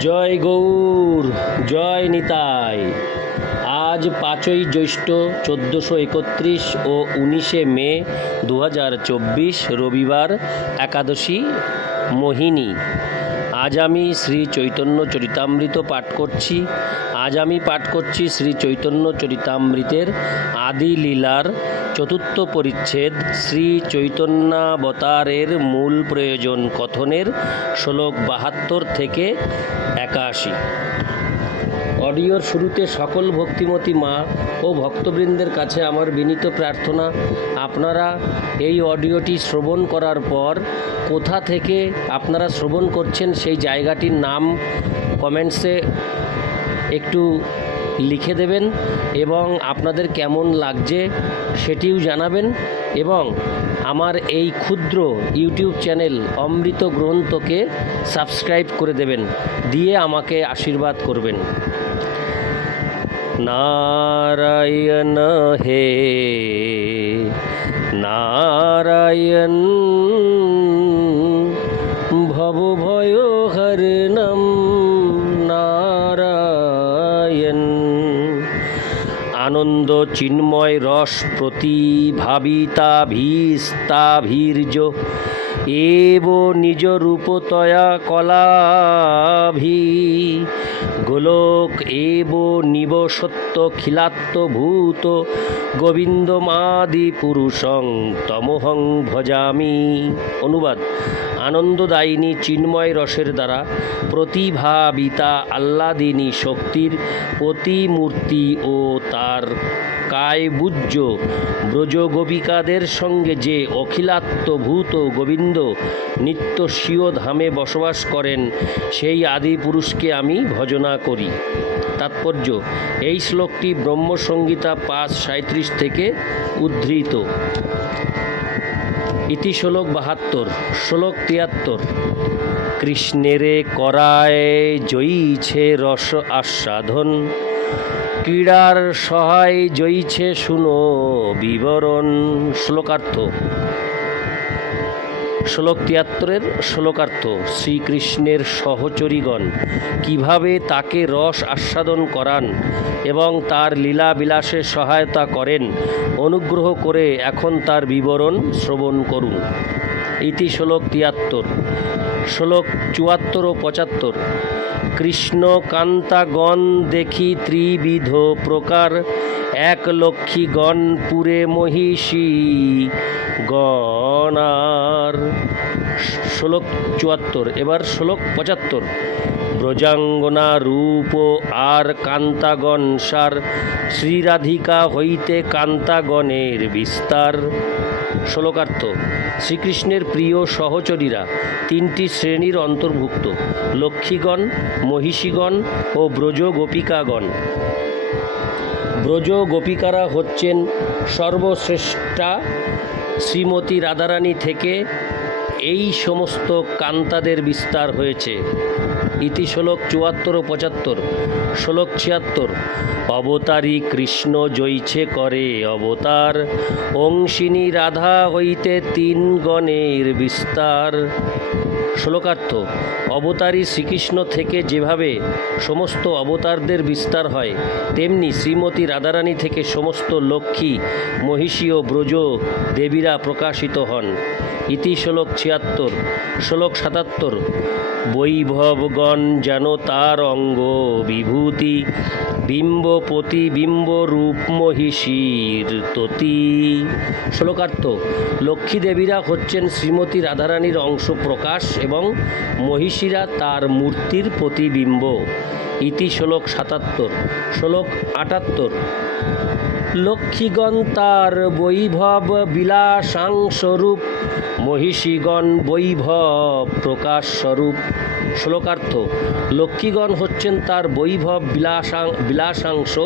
জয় গৌর, জয় নিতাই। আজ পাঁচই জ্যৈষ্ঠ চোদ্দোশো একত্রিশ ও উনিশে মে দু হাজার চব্বিশ রবিবার একাদশী মোহিনী। আজ আমি শ্রী চৈতন্য চরিতামৃত পাঠ করছি। আজ আমি পাঠ করছি শ্রী চৈতন্য চরিতামৃতের আদি লীলার চতুর্থ পরিচ্ছেদ শ্রী চৈতন্যাবতারের মূল প্রয়োজন কথনের শ্লোক বাহাত্তর থেকে একাশি। অডিওর শুরুতে সকল ভক্তিমতী মা ও ভক্তবৃন্দের কাছে আমার বিনীত প্রার্থনা, আপনারা এই অডিওটি শ্রবণ করার পর কোথা থেকে আপনারা শ্রবণ করছেন সেই জায়গাটির নাম কমেন্টসে একটু লিখে দেবেন এবং আপনাদের কেমন লাগছে সেটিও জানাবেন এবং আমার এই ক্ষুদ্র ইউটিউব চ্যানেল অমৃত গ্রন্থকে সাবস্ক্রাইব করে দেবেন, দিয়ে আমাকে আশীর্বাদ করবেন। নারায়ণ হে, নারায়ণ ভব ভয় হরণম নারায়ণ আনন্দ চিন্ময় রস প্রতিভাবিতাভীস্তাভীর্য এব নিজ রূপতয়া কলাভি গোলক এব নিব নিবসত্ব খিলাত্মভূত গোবিন্দমাদি পুরুষং তমহং ভজামি। অনুবাদ, আনন্দদায়িনী চিন্ময় রসের দ্বারা প্রতিভাবিতা আল্লাদিনী শক্তির প্রতিমূর্তি ও তার কায়বুজ্জ ব্রজ গোপিকাদের সঙ্গে যে অখিলাত্মভূত গোবিন্দ নিত্য স্বীয় ধামে বসবাস করেন, সেই আদি পুরুষকে আমি ভজনা করি। তাৎপর্য, এই শ্লোকটি ব্রহ্মসংগীতা পাঁচ সাঁত্রিশ থেকে উদ্ধৃত। ইতি শ্লোক বাহাত্তর, শ্লোক তিয়াত্তর। কৃষ্ণেরে করায় জয়ীছে রস আস্বাদন ক্রীড়ার সহায় জয়ীছে, শুনো বিবরণ শ্লোকার্থ। শ্লোক তিয়াত্তরের শ্লোকার্থ, শ্রীকৃষ্ণের সহচরীগণ কীভাবে তাকে রস আস্বাদন করান এবং তার লীলা বিলাসে সহায়তা করেন, অনুগ্রহ করে এখন তার বিবরণ শ্রবণ করুন। ইতি শ্লোক তিয়াত্তর। শ্লোক চুয়াত্তর ও পঁচাত্তর। কৃষ্ণ কান্তাগণ দেখি ত্রিবিধ প্রকার। এক লক্ষ্মী গণ পুরে মহিষী গণার। শ্লোক চুয়াত্তর এবার শ্লোক পঁচাত্তর ব্রজাঙ্গনা রূপ আর কান্তাগণ সার, শ্রীরাধিকা হইতে কান্তাগণের বিস্তার। শ্লোকার্থ শ্রীকৃষ্ণের প্রিয় সহচরীরা, তিনটি শ্রেণির অন্তর্ভুক্ত, লক্ষ্মীগণ, মহিষীগণ ও ব্রজ গোপিকাগণ ব্রজ গোপিকারা হচ্ছেন সর্বশ্রেষ্ঠা শ্রীমতী রাধারানী থেকে এই সমস্ত কান্তাদের বিস্তার হয়েছে। ইতি শ্লোক চুয়াত্তর ও পঁচাত্তর, শ্লোক ছিয়াত্তর, অবতারী কৃষ্ণ জয়ছে করে অবতার, অংশিনী রাধা হইতে তিন গণের বিস্তার। শ্লোকার্থ, অবতারী শ্রীকৃষ্ণ থেকে যেভাবে সমস্ত অবতারদের বিস্তার হয়, তেমনি শ্রীমতী রাধারানী থেকে সমস্ত লক্ষ্মী, মহিষী ও ব্রজ দেবীরা প্রকাশিত হন। ইতি শ্লোক ছিয়াত্তর, শ্লোক সাতাত্তর। বৈভবগণ যেন তার অঙ্গ বিভূতি, বিম্ব প্রতিবিম্ব রূপ মহিষীর ততি। শ্লোকার্থ, লক্ষ্মী দেবীরা হচ্ছেন শ্রীমতী রাধারানীর অংশ প্রকাশ এবং মহিষীরা তার মূর্তির প্রতিবিম্ব। ইতি শ্লোক সাতাত্তর, শ্লোক আটাত্তর। লক্ষ্মীগণ তার বৈভব বিলাসাংস্বরূপ মহিষীগণ বৈভব প্রকাশ স্বরূপ। শ্লোকার্থ, লক্ষ্মীগণ হচ্ছেন তার বৈভব বিলাসাং, বিলাসাংশ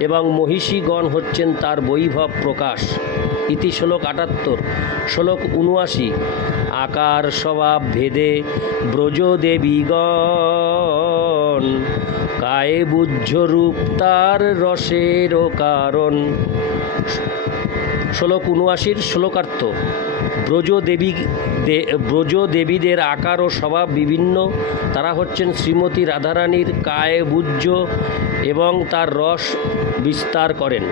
এবং মহিষীগণ হচ্ছেন তার বৈভব প্রকাশ। ইতি শ্লোক আটাত্তর, শ্লোক উনআশি আকার স্বভাব ভেদে ব্রজদেবীগণ। কায়ে বুঝ রূপ তার রসের কারণ। শ্লোক উনআশির শ্লোকার্থ ব্রজ দেবী ব্রজ দেবীদের আকার ও স্বভাব বিভিন্ন। তারা হচ্ছেন শ্রীমতী রাধারানীর কায়ে বুজ্জ এবং তার রস বিস্তার করেন।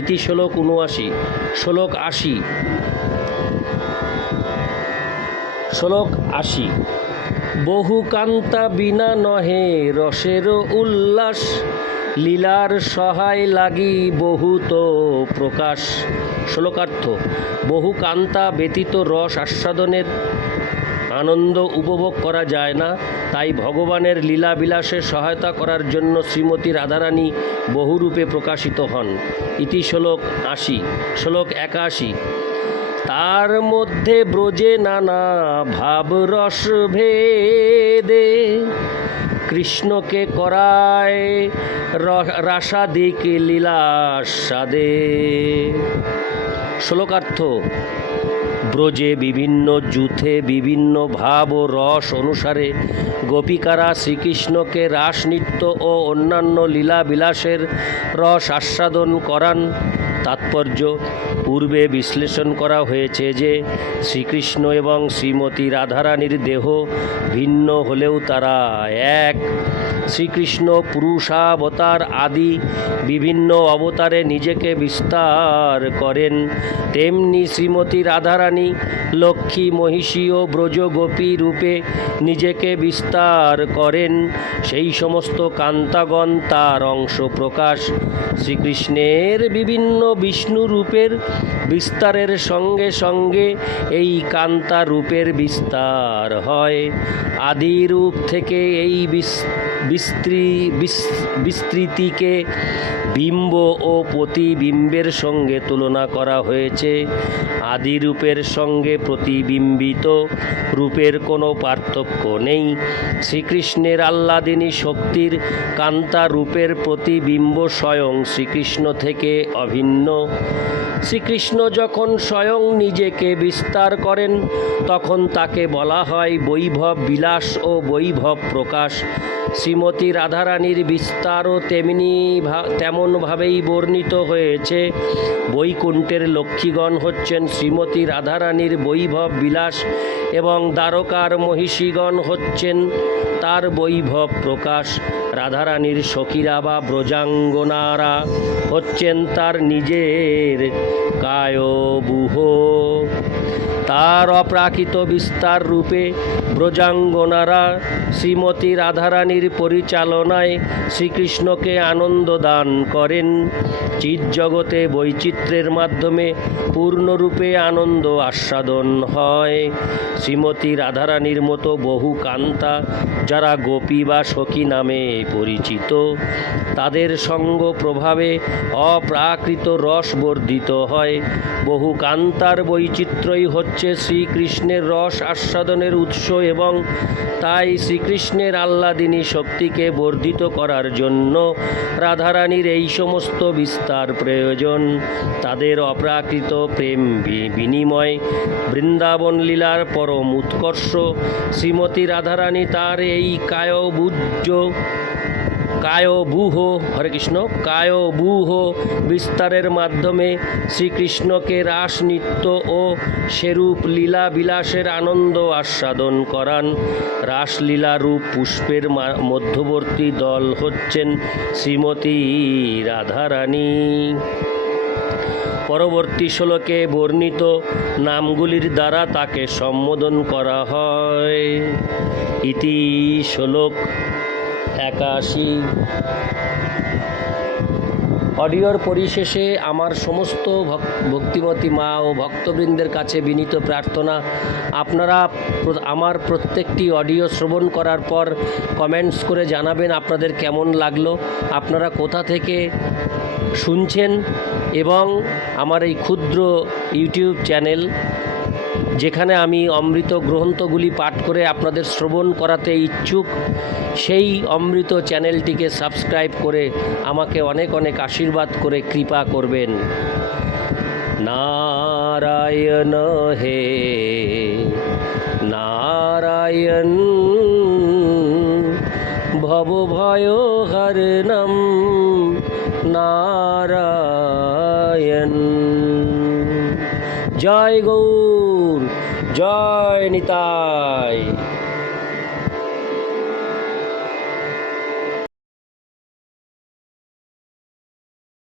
ইতি শ্লোক উনআশি, শ্লোক আশি। শ্লোক আশি বহু কান্তা বিনা নহে রসের উল্লাস। লীলার সহায় লাগি বহুত প্রকাশ। শ্লোকার্থ বহু কান্তা ব্যতীত রস আস্বাদনের আনন্দ উপভোগ করা যায় না। তাই ভগবানের লীলা বিলাসে সহায়তা করার জন্য শ্রীমতী রাধারানী বহুরূপে প্রকাশিত হন। ইতি শ্লোক আশি, শ্লোক একাশি। তার মধ্যে ব্রজে নানা ভাব রস ভেদে কৃষ্ণকে করায় রাসাদিক লীলাস্বাদে শ্লোকার্থ, ব্রজে বিভিন্ন যুথে বিভিন্ন ভাব ও রস অনুসারে গোপিকারা শ্রীকৃষ্ণকে রাস নৃত্য ও অন্যান্য লীলা বিলাসের রস আস্বাদন করান। তাৎপর্য পূর্বে বিশ্লেষণ করা হয়েছে যে শ্রীকৃষ্ণ এবং শ্রীমতী রাধারানীর দেহ ভিন্ন হলেও তারা এক। শ্রীকৃষ্ণ পুরুষাবতার আদি বিভিন্ন অবতারে নিজেকে বিস্তার করেন। তেমনি শ্রীমতী রাধারানী, লক্ষ্মী, মহিষী ও ব্রজগোপী রূপে নিজেকে বিস্তার করেন। সেই সমস্ত কান্তাগণ তার অংশ প্রকাশ। শ্রীকৃষ্ণের বিভিন্ন বিষ্ণু রূপের বিস্তারের সঙ্গে সঙ্গে এই কান্তা রূপের বিস্তার হয়। আদি রূপ থেকে এই বিস- বিস্তৃ বিস- বিস্তৃতিকে বিম্ব ও প্রতিবিম্বের সঙ্গে তুলনা করা হয়েছে। আদি রূপের সঙ্গে প্রতিবিম্বিত রূপের কোনো পার্থক্য নেই। শ্রীকৃষ্ণের আহ্লাদিনী শক্তির কান্তা রূপের প্রতিবিম্ব স্বয়ং শ্রীকৃষ্ণ থেকে অভিন্ন। শ্রীকৃষ্ণ যখন স্বয়ং নিজেকে বিস্তার করেন, তখন তাকে বলা হয় বৈভব বিলাস ও বৈভব প্রকাশ। শ্রীমতী রাধারানীর বিস্তারও তেমনি তেমনভাবেই বর্ণিত হয়েছে। বৈকুণ্ঠের লক্ষ্মীগণ হচ্ছেন শ্রীমতী রাধারানীর বৈভব বিলাস এবং দ্বারকার মহিষীগণ হচ্ছেন তার বৈভব প্রকাশ। রাধারানীর সখীরা বা ব্রজাঙ্গনারা হচ্ছেন তার নিজের কায়বুহ। তার অপ্রাকৃত বিস্তার রূপে ব্রজাঙ্গনারা শ্রীমতী রাধারানীর পরিচালনায় শ্রীকৃষ্ণকে আনন্দ দান করেন। চিৎজগতে বৈচিত্র্যের মাধ্যমে পূর্ণরূপে আনন্দ আস্বাদন হয়। শ্রীমতী রাধারানীর মতো বহু কান্তা, যারা গোপী বা সখী নামে পরিচিত, তাদের সঙ্গ প্রভাবে অপ্রাকৃত রস বর্ধিত হয়। বহু কান্তার বৈচিত্র্যই হচ্ছে শ্রীকৃষ্ণের রস আস্বাদনের উৎস এবং তাই শ্রীকৃষ্ণের আহ্লাদিনী শক্তিকে বর্ধিত করার জন্য রাধারানীর এই সমস্ত বিস্তার প্রয়োজন। তাদের অপ্রাকৃত প্রেম বিনিময়, বৃন্দাবন লীলার পরম উৎকর্ষ। শ্রীমতী রাধারানী তার এই কায়বুজ্জ কায়বুহ হরে কৃষ্ণ কায়বুহ বিস্তারের মাধ্যমে শ্রীকৃষ্ণকে রাস নৃত্য ও সেরূপ লীলা বিলাসের আনন্দ আস্বাদন করান। রাসলীলা রূপ পুষ্পের মধ্যবর্তী দল হচ্ছেন শ্রীমতী রাধারানী। পরবর্তী শ্লোকে বর্ণিত নামগুলির দ্বারা তাকে সম্বোধন করা হয়। ইতি শ্লোক একাশি। অডিওর পরিশেষে আমার সমস্ত ভক- ভক্তিমতী মা ও ভক্তবৃন্দের কাছে বিনীত প্রার্থনা। আপনারা আমার প্রত্যেকটি অডিও শ্রবণ করার পর কমেন্টস করে জানাবেন আপনাদের কেমন লাগল। আপনারা কোথা থেকে শুনছেন এবং আমার এই ক্ষুদ্র ইউটিউব চ্যানেল যেখানে আমি অমৃত গ্রন্থগুলি পাঠ করে আপনাদের শ্রবণ করাতে ইচ্ছুক, সেই অমৃত চ্যানেলটিকে সাবস্ক্রাইব করে আমাকে অনেক অনেক আশীর্বাদ করে কৃপা করবেন। নারায়ণ হে, নারায়ণ ভব ভয় হরণম, নারায়ণ। জয় গৌর জয় নিতাই।